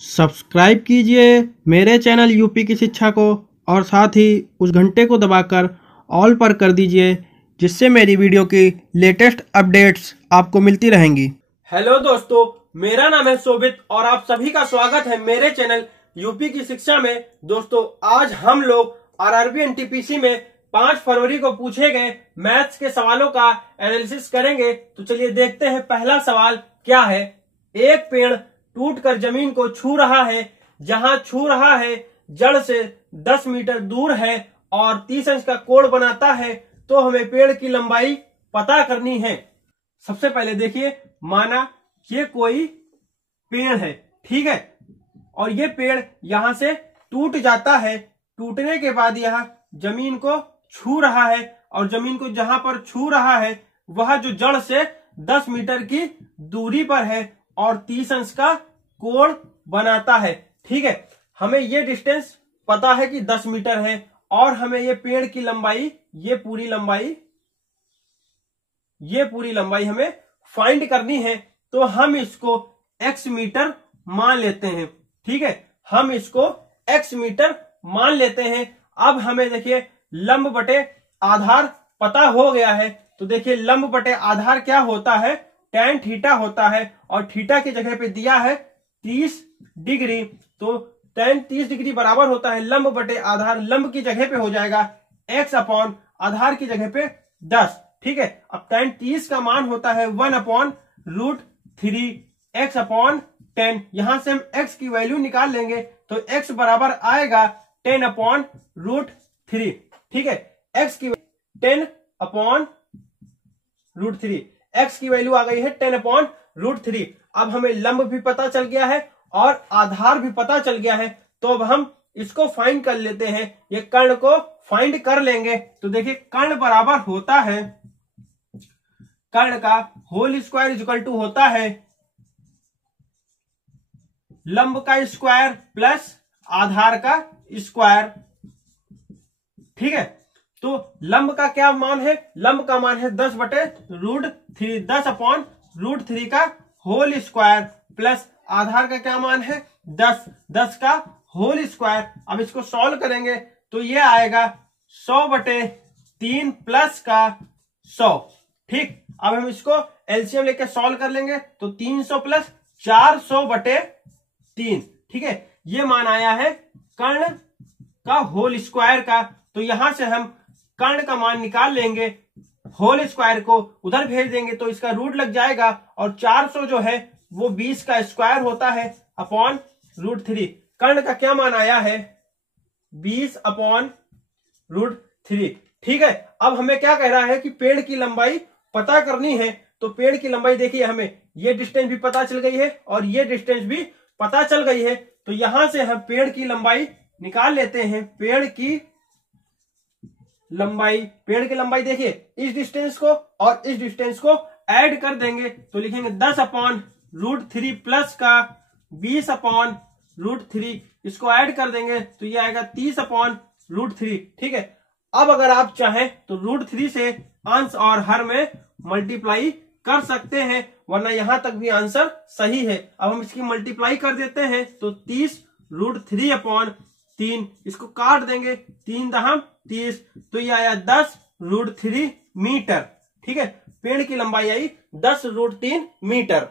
Subscribe कीजिए मेरे channel UP की शिक्षा को और साथ ही उस घंटे को दबाकर ऑल पर कर दीजिए, जिससे मेरी वीडियो की लेटेस्ट अपडेट्स आपको मिलती रहेंगी। हेलो दोस्तों, मेरा नाम है शोभित और आप सभी का स्वागत है मेरे चैनल यूपी की शिक्षा में। दोस्तों, आज हम लोग आरआरबी एनटीपीसी में 5 फरवरी को पूछे गए मैथ्स के सवालों का एनालिसिस करेंगे। तो चलिए देखते हैं पहला सवाल क्या है। एक पेड़ टूटकर जमीन को छू रहा है, जहां छू रहा है जड़ से 10 मीटर दूर है और 30 अंश का कोण बनाता है, तो हमें पेड़ की लंबाई पता करनी है। सबसे पहले देखिए, माना ये कोई पेड़ है, ठीक है, और ये पेड़ यहां से टूट जाता है। टूटने के बाद यह जमीन को छू रहा है और जमीन को जहां पर छू रहा है वह जो जड़ से 10 मीटर की दूरी पर है और 30 अंश का कोण बनाता है, ठीक है। हमें ये डिस्टेंस पता है कि 10 मीटर है और हमें ये पेड़ की लंबाई, ये पूरी लंबाई हमें फाइंड करनी है। तो हम इसको x मीटर मान लेते हैं, ठीक है, हम इसको x मीटर मान लेते हैं। अब हमें देखिए लंब बटे आधार पता हो गया है। तो देखिए लंब बटे आधार क्या होता है, tan थीटा होता है और थीटा की जगह पे दिया है 30 डिग्री। तो tan 30 डिग्री बराबर होता है लंब बटे आधार, लंब की जगह पे हो जाएगा x अपॉन आधार की जगह पे 10, ठीक है। अब tan 30 का मान होता है 1/√3 x अपॉन 10। यहां से हम x की वैल्यू निकाल लेंगे तो x बराबर आएगा 10/√3, ठीक है। x की 10/√3, x की वैल्यू आ गई है 10/√3। अब हमें लंब भी पता चल गया है और आधार भी पता चल गया है। तो अब हम इसको फाइंड कर लेते हैं, ये कर्ण को फाइंड कर लेंगे। तो देखिए कर्ण बराबर होता है, कर्ण का होल स्क्वायर इक्वल टू होता है लंब का स्क्वायर प्लस आधार का स्क्वायर, ठीक है। तो लंब का क्या मान है, लंब का मान है 10/√3, 10/√3 का होल स्क्वायर प्लस आधार का क्या मान है 10 का होल स्क्वायर। अब इसको सॉल्व करेंगे तो ये आएगा 100/3 प्लस का 100, ठीक। अब हम इसको एलसीएम लेके सॉल्व कर लेंगे तो 300 प्लस 400/3, ठीक है। ये मान आया है कर्ण का होल स्क्वायर का। तो यहां से हम कर्ण का मान निकाल लेंगे, होल स्क्वायर को उधर भेज देंगे तो इसका रूट लग जाएगा और 400 जो है वो 20 का स्क्वायर होता है अपॉन √3। कर्ण का क्या मान आया है 20/√3, ठीक है। अब हमें क्या कह रहा है कि पेड़ की लंबाई पता करनी है। तो पेड़ की लंबाई देखिए, हमें ये डिस्टेंस भी पता चल गई है और ये डिस्टेंस भी पता चल गई है। तो यहां से हम पेड़ की लंबाई निकाल लेते हैं। पेड़ की लंबाई देखिए, इस डिस्टेंस को और इस डिस्टेंस को ऐड कर देंगे तो लिखेंगे 10/√3 प्लस का 20/√3, इसको ऐड कर देंगे तो ये आएगा 30/√3, ठीक है। अब अगर आप चाहें तो √3 से अंश और हर में मल्टीप्लाई कर सकते हैं, वरना यहां तक भी आंसर सही है। अब हम इसकी मल्टीप्लाई कर देते हैं तो 30√3/3, इसको काट देंगे 3×30, तो ये आया 10√3 मीटर, ठीक है। पेड़ की लंबाई आई 10√3 मीटर।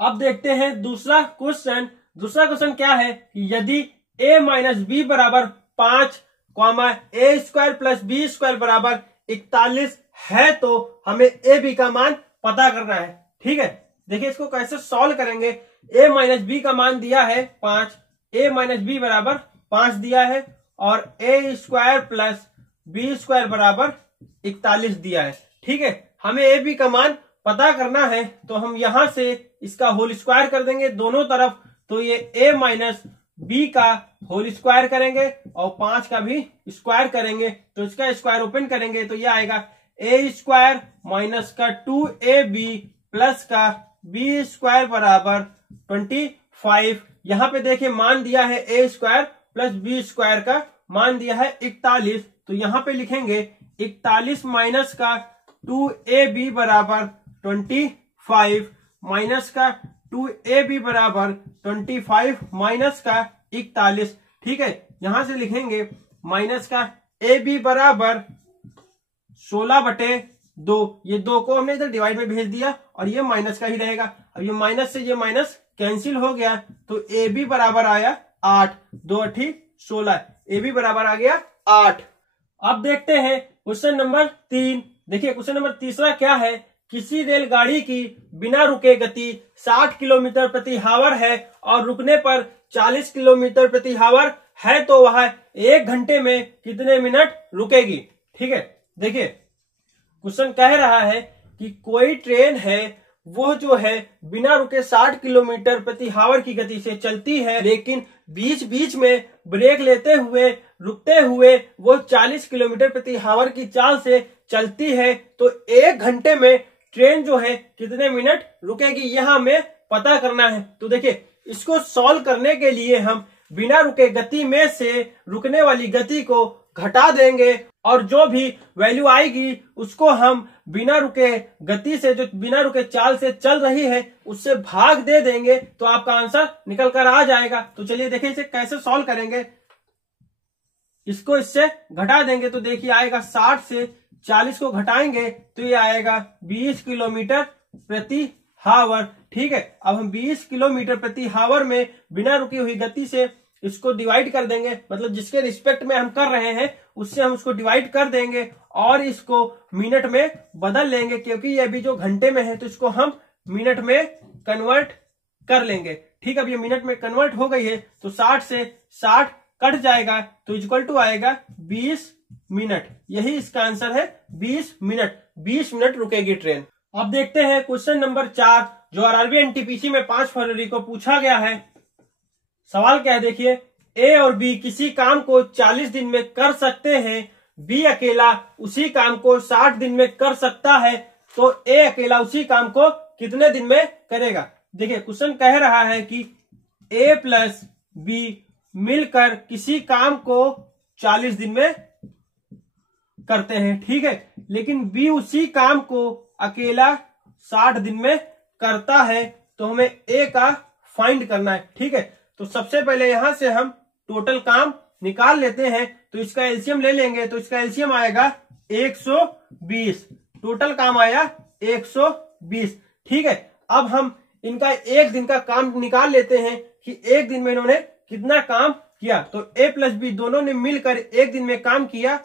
अब देखते हैं दूसरा क्वेश्चन। दूसरा क्वेश्चन क्या है कि यदि a माइनस बी बराबर 5, a² प्लस b² बराबर 41 है तो हमें ए बी का मान पता करना है, ठीक है। देखिए इसको कैसे सॉल्व करेंगे। a माइनस बी का मान दिया है 5, a माइनस बी बराबर 5 दिया है और a² प्लस b² बराबर 41 दिया है, ठीक है। हमें ए बी का मान पता करना है तो हम यहां से इसका होल स्क्वायर कर देंगे दोनों तरफ। तो ये a माइनस बी का होल स्क्वायर करेंगे और 5 का भी स्क्वायर करेंगे। तो इसका स्क्वायर ओपन करेंगे तो ये आएगा a² माइनस का 2ab प्लस का b² बराबर 25। यहां पे देखिए मान दिया है a² प्लस b² का मान दिया है 41। तो यहां पे लिखेंगे 41 माइनस का 2ab बराबर 25 माइनस का 2ab बराबर 25 माइनस का 41। ठीक है, यहां से लिखेंगे माइनस का ab बराबर 16/2। ये 2 को हमने इधर डिवाइड में भेज दिया और ये माइनस का ही रहेगा। अब ये माइनस से ये माइनस कैंसिल हो गया तो ab बराबर आया 8, 2 8 16, ab बराबर आ गया 8। अब देखते हैं क्वेश्चन नंबर 3। देखिए क्वेश्चन नंबर तीसरा क्या है, किसी रेलगाड़ी की बिना रुके गति 60 किलोमीटर प्रति हावर है और रुकने पर 40 किलोमीटर प्रति हावर है, तो वह 1 घंटे में कितने मिनट रुकेगी। ठीक है, देखिए क्वेश्चन कह रहा है कि कोई ट्रेन है, वो जो है बिना रुके 60 किलोमीटर प्रति हावर की गति से चलती है, लेकिन बीच बीच में ब्रेक लेते हुए रुकते हुए वो 40 किलोमीटर प्रति हावर की चाल से चलती है, तो 1 घंटे में ट्रेन जो है कितने मिनट रुकेगी, यह हमें पता करना है। तो देखिए इसको सॉल्व करने के लिए हम बिना रुके गति में से रुकने वाली गति को घटा देंगे और जो भी वैल्यू आएगी उसको हम बिना रुके गति से, जो बिना रुके चाल से चल रही है, उससे भाग दे देंगे तो आपका आंसर निकल कर आ जाएगा। तो चलिए देखिए इसे कैसे सॉल्व करेंगे। इसको इससे घटा देंगे तो देखिए आएगा 60 से 40 को घटाएंगे तो ये आएगा 20 किलोमीटर प्रति हावर। ठीक है, अब हम 20 किलोमीटर प्रति हावर में बिना रुकी हुई गति से इसको डिवाइड कर देंगे, मतलब जिसके रिस्पेक्ट में हम कर रहे हैं उससे हम उसको डिवाइड कर देंगे और इसको मिनट में बदल लेंगे, क्योंकि ये भी जो घंटे में है तो इसको हम मिनट में कन्वर्ट कर लेंगे। ठीक है, अब ये मिनट में कन्वर्ट हो गई है तो 60 से 60 कट जाएगा तो इक्वल टू आएगा 20 मिनट। यही इसका आंसर है 20 मिनट। 20 मिनट रुकेगी ट्रेन। अब देखते हैं क्वेश्चन नंबर 4 जो आरआरबी एनटीपीसी में 5 फरवरी को पूछा गया है। सवाल क्या है देखिए, ए और बी किसी काम को 40 दिन में कर सकते हैं, बी अकेला उसी काम को 60 दिन में कर सकता है, तो ए अकेला उसी काम को कितने दिन में करेगा। देखिए क्वेश्चन कह रहा है कि ए प्लस बी मिलकर किसी काम को 40 दिन में करते हैं। ठीक है, लेकिन बी उसी काम को अकेला 60 दिन में करता है, तो हमें ए का फाइंड करना है। ठीक है, तो सबसे पहले यहां से हम टोटल काम निकाल लेते हैं, तो इसका एलसीएम ले लेंगे तो इसका एलसीएम आएगा 120। टोटल काम आया 120। ठीक है, अब हम इनका एक दिन का काम निकाल लेते हैं कि एक दिन में इन्होंने कितना काम किया। तो ए प्लस बी दोनों ने मिलकर एक दिन में काम किया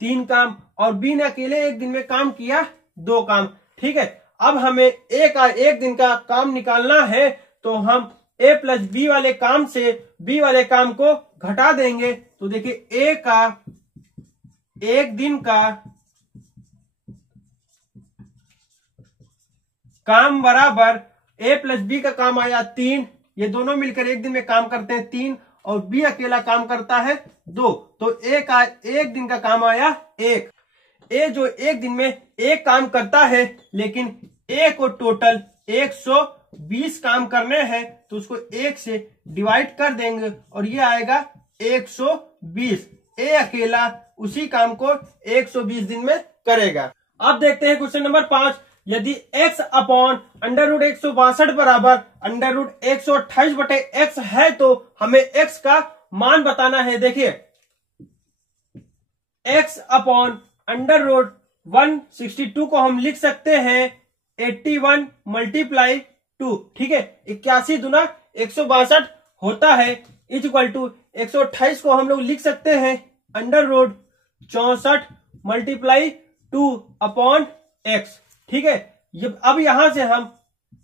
3 काम और बी ने अकेले एक दिन में काम किया 2 काम। ठीक है, अब हमें ए का एक दिन का काम निकालना है, तो हम ए प्लस बी वाले काम से बी वाले काम को घटा देंगे। तो देखिए ए का एक दिन का काम बराबर ए प्लस बी का काम आया 3, ये दोनों मिलकर एक दिन में काम करते हैं 3 और बी अकेला काम करता है 2, तो ए का एक दिन का काम आया 1। ए जो एक दिन में एक काम करता है, लेकिन ए को टोटल 120 काम करने हैं, तो उसको 1 से डिवाइड कर देंगे और ये आएगा 120। ए अकेला उसी काम को 120 दिन में करेगा। अब देखते हैं क्वेश्चन नंबर 5। यदि x अपॉन अंडर रूट 162 बराबर अंडर रूट 128/x है, तो हमें x का मान बताना है। देखिए x अपॉन अंडर रूट 162 को हम लिख सकते हैं 81 मल्टीप्लाई 2। ठीक है, 81 दुना 162 होता है, इज इक्वल टू 128 को हम लोग लिख सकते हैं under root 64 multiply 2 upon x। ठीक है, अब यहां से हम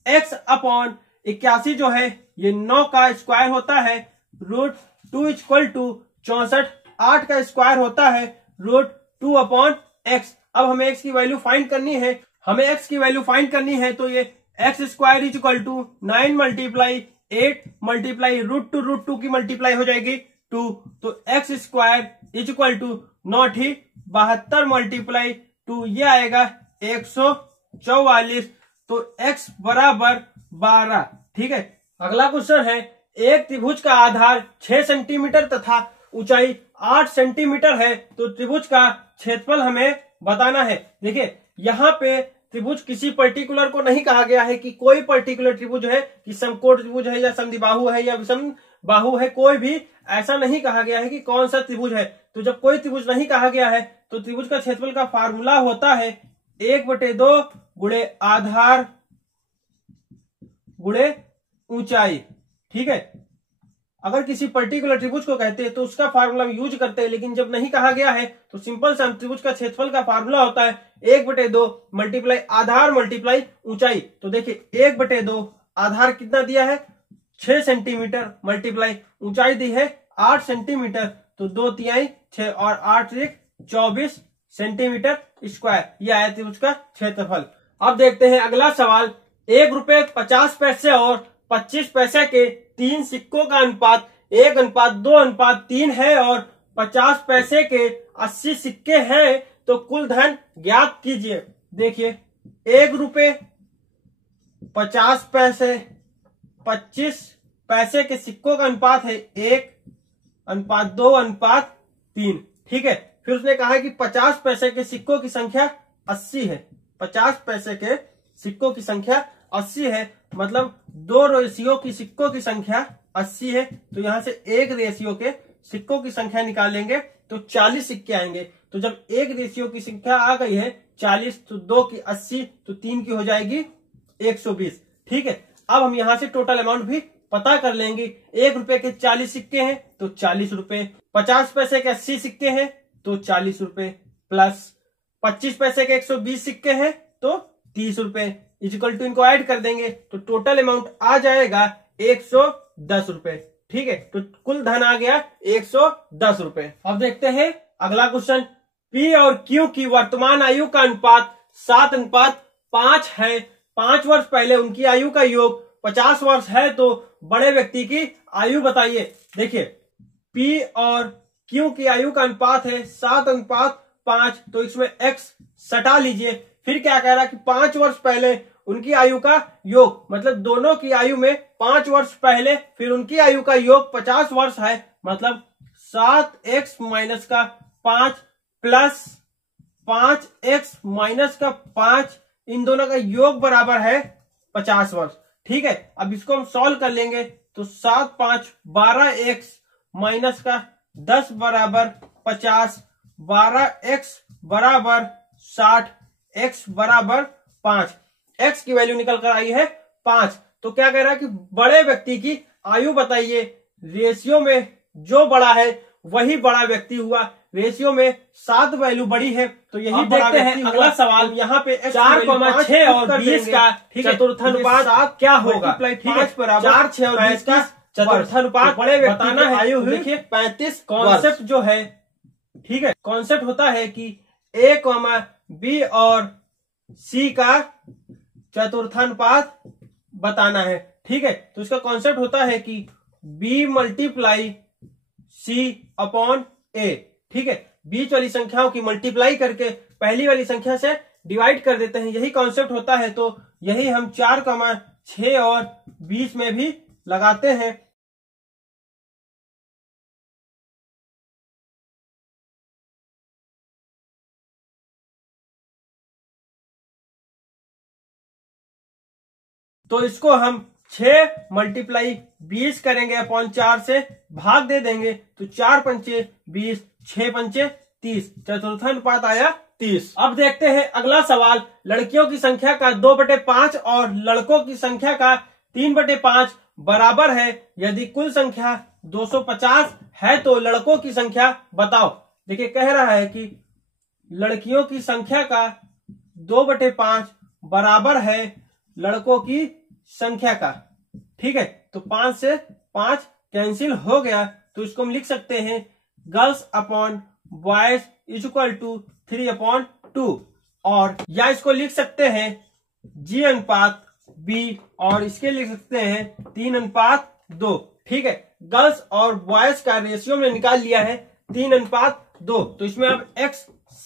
x अपॉन 81 जो है ये 9 का स्क्वायर होता है, रूट 2 इक्वल टू 64, 8 का स्क्वायर होता है रूट 2 अपॉन x। अब हमें x की वैल्यू फाइंड करनी है। हमें x की वैल्यू फाइंड करनी है तो ये x square is equal to 9 multiply 8 multiply root 2 की मल्टीप्लाई हो जाएगी 2, तो x square is equal to 72 multiply 2, ये आएगा 144, तो x बराबर 12। ठीक है, अगला क्वेश्चन है, एक त्रिभुज का आधार 6 सेंटीमीटर तथा ऊंचाई 8 सेंटीमीटर है, तो त्रिभुज का क्षेत्रफल हमें बताना है। देखिए यहाँ पे त्रिभुज किसी पर्टिकुलर को नहीं कहा गया है कि कोई पर्टिकुलर त्रिभुज है, कि समकोण त्रिभुज है या समद्विबाहु है या विषम बाहु है, कोई भी ऐसा नहीं कहा गया है कि कौन सा त्रिभुज है। तो जब कोई त्रिभुज नहीं कहा गया है तो त्रिभुज का क्षेत्रफल का फार्मूला होता है 1/2 गुणे आधार गुणे ऊंचाई। ठीक है, अगर किसी पर्टिकुलर त्रिभुज को कहते हैं तो उसका फार्मूला हम यूज करते हैं, लेकिन जब नहीं कहा गया है तो सिंपल सा त्रिभुज का क्षेत्रफल का फार्मूला होता है 1/2 मल्टीप्लाई आधार मल्टीप्लाई ऊंचाई। तो देखिए 1/2 आधार कितना दिया है 6 सेंटीमीटर मल्टीप्लाई ऊंचाई दी है 8 सेंटीमीटर, तो 2/3 6 और 8 24 सेंटीमीटर स्क्वायर, यह है त्रिभुज का क्षेत्रफल। अब देखते हैं अगला सवाल। 1 रुपए 50 पैसे और 25 पैसे के 3 सिक्कों का अनुपात 1:2:3 है और 50 पैसे के 80 सिक्के हैं, तो कुल धन ज्ञात कीजिए। देखिए 1 रुपए 50 पैसे 25 पैसे के सिक्कों का अनुपात है 1:2:3। ठीक है, फिर उसने कहा है कि 50 पैसे के सिक्कों की संख्या 80 है। 50 पैसे के सिक्कों की संख्या 80 है, मतलब 2 रेशियो की सिक्कों की संख्या 80 है। तो यहां से 1 रेशियो के सिक्कों की संख्या निकालेंगे तो 40 सिक्के आएंगे। तो जब 1 रेशियो की संख्या आ गई है 40, तो 2 की 80, तो 3 की हो जाएगी 120। ठीक है, अब हम यहां से टोटल अमाउंट भी पता कर लेंगे। 1 रुपए के 40 सिक्के हैं तो 40 रुपए, 50 पैसे के 80 सिक्के हैं तो 40 रुपए, प्लस 25 पैसे के 120 सिक्के हैं तो 30 रुपए, इक्वल टू इनको ऐड कर देंगे तो टोटल अमाउंट आ जाएगा 110 रुपए। ठीक है, तो कुल धन आ गया 110 रुपए। अब देखते हैं अगला क्वेश्चन। पी और क्यू की वर्तमान आयु का अनुपात 7:5 है। 5 वर्ष पहले उनकी आयु का योग 50 वर्ष है, तो बड़े व्यक्ति की आयु बताइए। देखिए पी और क्यू की आयु का अनुपात है 7:5, तो इसमें x सटा लीजिए। फिर क्या कह रहा है कि 5 वर्ष पहले उनकी आयु का योग, मतलब दोनों की आयु में 5 वर्ष पहले फिर उनकी आयु का योग 50 वर्ष है, मतलब 7x माइनस का 5 प्लस 5x माइनस का 5, इन दोनों का योग बराबर है 50 वर्ष। ठीक है, अब इसको हम सॉल्व कर लेंगे तो 7 5 12x माइनस का 10 बराबर 50, 12x बराबर 60, x बराबर 5। x की वैल्यू निकल कर आई है 5। तो क्या कह रहा है कि बड़े व्यक्ति की आयु बताइए। रेशियो में जो बड़ा है वही बड़ा व्यक्ति हुआ। रेशियो में 7 वैल्यू बड़ी है, तो यही देखते हैं अगला सवाल। यहाँ पे 4,6 और 20 का चतुर्थानुपात क्या होगा। 5 बराबर 4, 6 और 20 का चतुर्थानुपात बड़े व्यक्ति की आयु हुई। देखिए 35। कॉन्सेप्ट जो है, ठीक है, कॉन्सेप्ट होता है कि A, B और C का चतुर्थानुपात बताना है। ठीक है, तो इसका कॉन्सेप्ट होता है कि B multiply C upon A। ठीक है, बीच वाली संख्याओं की मल्टीप्लाई करके पहली वाली संख्या से डिवाइड कर देते हैं, यही कॉन्सेप्ट होता है। तो यही हम 4,6 और 20 में भी लगाते हैं। तो इसको हम 6 मल्टीप्लाई 20 करेंगे अपॉन 4 से भाग दे देंगे, तो 4 पंचे 20, 6 पंचे 30, चतुर्थानुपात आया 30। अब देखते हैं अगला सवाल। लड़कियों की संख्या का 2/5 और लड़कों की संख्या का 3/5 बराबर है। यदि कुल संख्या 250 है तो लड़कों की संख्या बताओ। देखिए कह रहा है कि लड़कियों की संख्या का 2/5 बराबर है लड़कों की संख्या का। ठीक है, तो 5 से 5 कैंसिल हो गया, तो इसको हम लिख सकते हैं girls upon boys is equal to 3/2, और या इसको लिख सकते हैं G अनुपात B, और इसके लिख सकते हैं 3/2। ठीक है, गर्ल्स और बॉयज का रेशियो में निकाल लिया है 3/2, तो इसमें अब x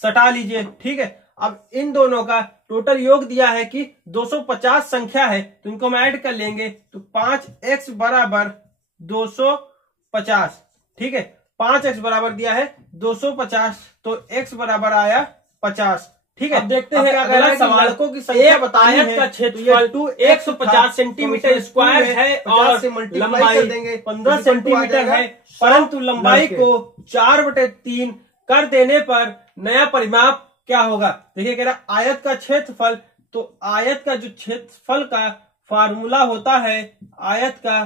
सटा लीजिए। ठीक है, अब इन दोनों का टोटल योग दिया है कि 250 संख्या है, तो इनको हम ऐड कर लेंगे तो 5x बराबर 250। ठीक है, 5x बराबर दिया है 250, तो x बराबर आया 50। ठीक है। अब देखते हैं अगला सवाल। लड़कों की संख्या बतानी है। का क्षेत्रफल 150 सेंटीमीटर स्क्वायर है और लंबाई 15 सेंटीमीटर है, परंतु लंबाई को 4/3 कर देने पर नया परिमाप क्या होगा। देखिए कह रहा आयत का क्षेत्रफल, तो आयत का जो क्षेत्रफल का फार्मूला होता है, आयत का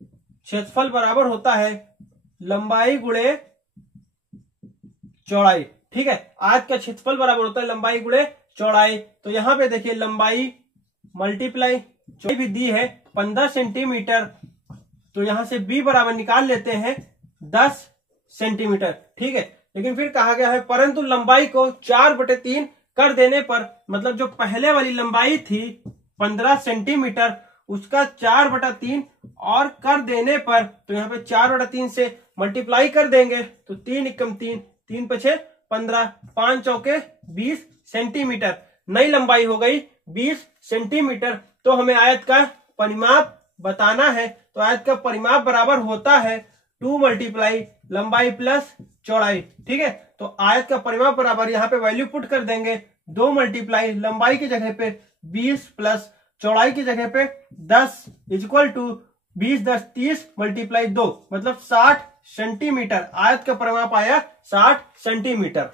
क्षेत्रफल बराबर होता है लंबाई गुणे चौड़ाई। ठीक है, आयत का क्षेत्रफल बराबर होता है लंबाई गुणे चौड़ाई। तो यहां पे देखिए लंबाई मल्टीप्लाई चौड़ाई भी दी है 15 सेंटीमीटर, तो यहां से b बराबर निकाल लेते हैं 10 सेंटीमीटर। ठीक है, लेकिन फिर कहा गया है परंतु लंबाई को 4/3 कर देने पर, मतलब जो पहले वाली लंबाई थी 15 सेंटीमीटर उसका 4/3 और कर देने पर, तो यहाँ पे 4/3 से मल्टीप्लाई कर देंगे तो 3 एकम 3, 3 × 6 15, 5 चौके 20 सेंटीमीटर। नई लंबाई हो गई 20 सेंटीमीटर। तो हमें आयत का परिमाप बताना है, तो आयत का परिमाप बराबर होता है 2 × लंबाई प्लस चौड़ाई। ठीक है, तो आयत का परिमाप बराबर यहाँ पे वैल्यू पुट कर देंगे 2 × लंबाई की जगह पे 20 प्लस चौड़ाई की जगह पे 10 इक्वल टू 20 10 30 × 2 मतलब 60 सेंटीमीटर। आयत का परिमाप आया 60 सेंटीमीटर।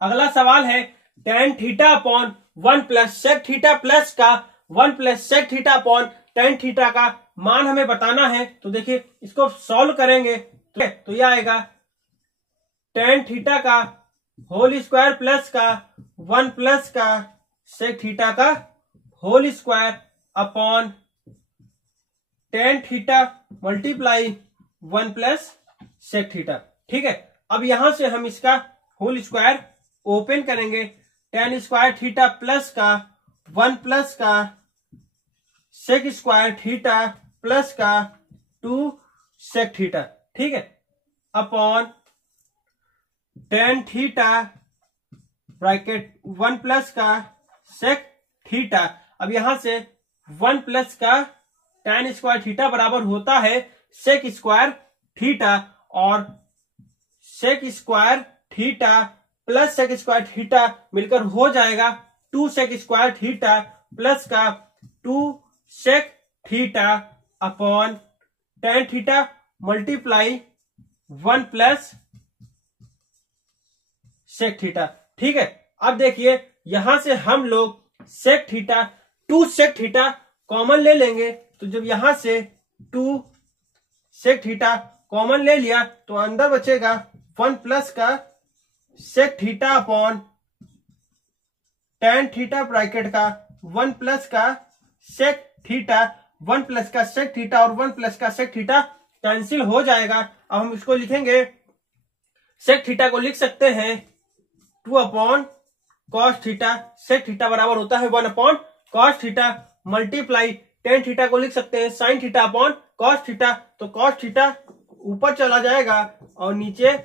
अगला सवाल है tan theta upon 1 plus sec theta plus का 1 plus sec theta upon tan theta का मान हमें बताना है। तो देखिए इसको सॉल्व करेंगे तो यह आएगा tan थीटा का होल स्क्वायर प्लस का 1 प्लस का सेक थीटा का whole square upon tan theta multiply 1 plus sec theta. ठीक है, अब यहां से हम इसका होल स्क्वायर ओपन करेंगे, tan स्क्वायर थीटा प्लस का 1 प्लस का सेक स्क्वायर थीटा प्लस का 2 सेक थीटा। ठीक है, upon tan theta bracket 1 plus का सेक थीटा। अब यहां से 1 प्लस का tan स्क्वायर थीटा बराबर होता है सेक स्क्वायर थीटा, और sec square theta plus sec square theta मिलकर हो जाएगा 2 सेक स्क्वायर थीटा प्लस का 2 sec theta upon tan theta multiply 1 plus sec theta. ठीक है, अब देखिए यहां से हम लोग sec theta 2 sec theta common ले लेंगे, तो जब यहां से 2 सेक थीटा कॉमन ले लिया तो अंदर बचेगा 1 प्लस का sec theta upon tan theta bracket का 1 प्लस का सेक थीटा, 1 प्लस का सेक थीटा और 1 प्लस का सेक थीटा कैंसिल हो जाएगा। अब हम इसको लिखेंगे, सेक थीटा को लिख सकते हैं 2 upon cos theta, sec theta बराबर होता है 1 upon cos theta multiply tan theta को लिख सकते हैं sine theta upon cos theta, तो कॉस थीटा ऊपर चला जाएगा और नीचे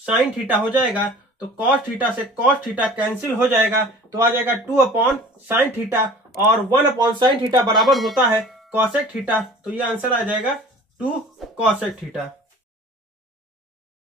साइन थीटा हो जाएगा, तो कॉस थीटा से कॉस थीटा कैंसिल हो जाएगा, तो आ जाएगा 2 अपॉन साइन थीटा और 1 अपॉन साइन थीटा बराबर होता है कॉसेक थीटा, तो ये आंसर आ जाएगा 2 कॉसेक थीटा।